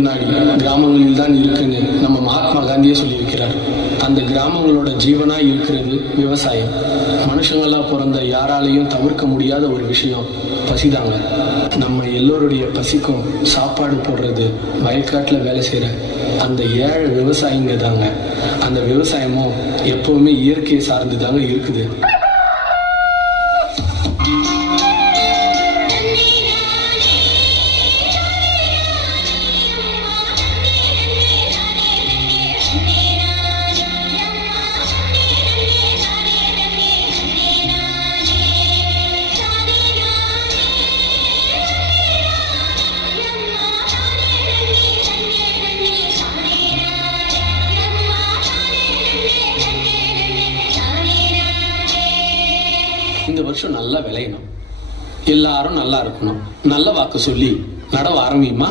உயிர் நாடி கிராமங்களில் தான் இருக்குன்னு நம்ம மகாத்மா காந்தியே சொல்லியிருக்கிறார். அந்த கிராமங்களோட ஜீவனாக இருக்கிறது விவசாயம். மனுஷங்களாக பிறந்த யாராலையும் தவிர்க்க முடியாத ஒரு விஷயம் பசிதாங்க. நம்ம எல்லோருடைய பசிக்கும் சாப்பாடு போடுறது வயக்காட்டில் வேலை செய்கிற அந்த ஏழை விவசாயிங்க தாங்க. அந்த விவசாயமும் எப்போவுமே இயற்கையை சார்ந்து தாங்க இருக்குது. இந்த வருஷம் நல்லா விளையணும், எல்லாரும் நல்லா இருக்கணும். நல்ல வாக்கு சொல்லி நடவ ஆரம்பியுமா?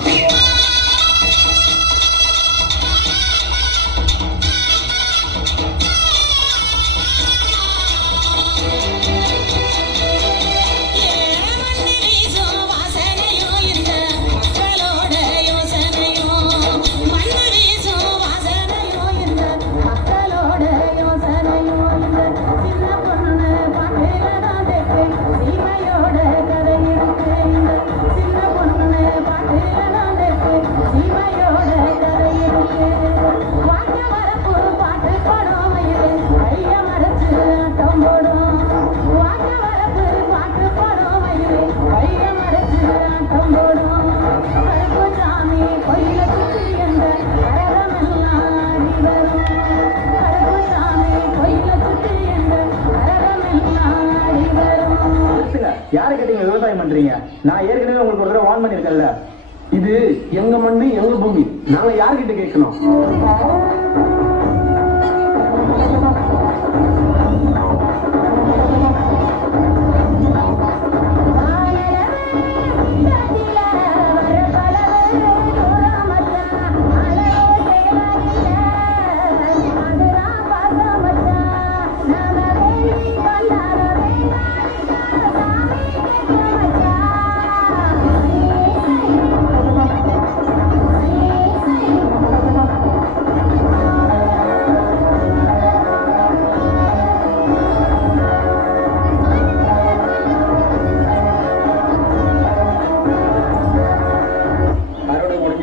யாரை கேட்டீங்க விவசாயம் பண்றீங்க? நான் ஏற்கனவே உங்களுக்கு ஒரு தடவை வார்ன் பண்ணிருக்கேன்ல. இது எங்க மண்ணு எங்க பூமி, நாங்க யார்கிட்ட கேட்கணும்?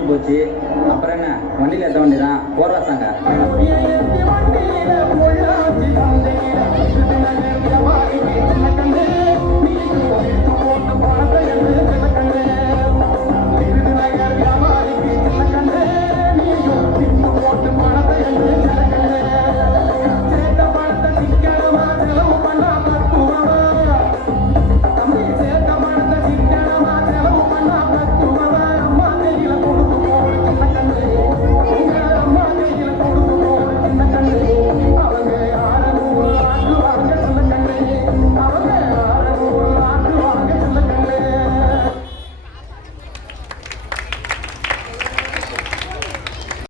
போச்சு, அப்புறம் என்ன, வண்டியில ஏற்ற வேண்டியதான். போடுறாங்க.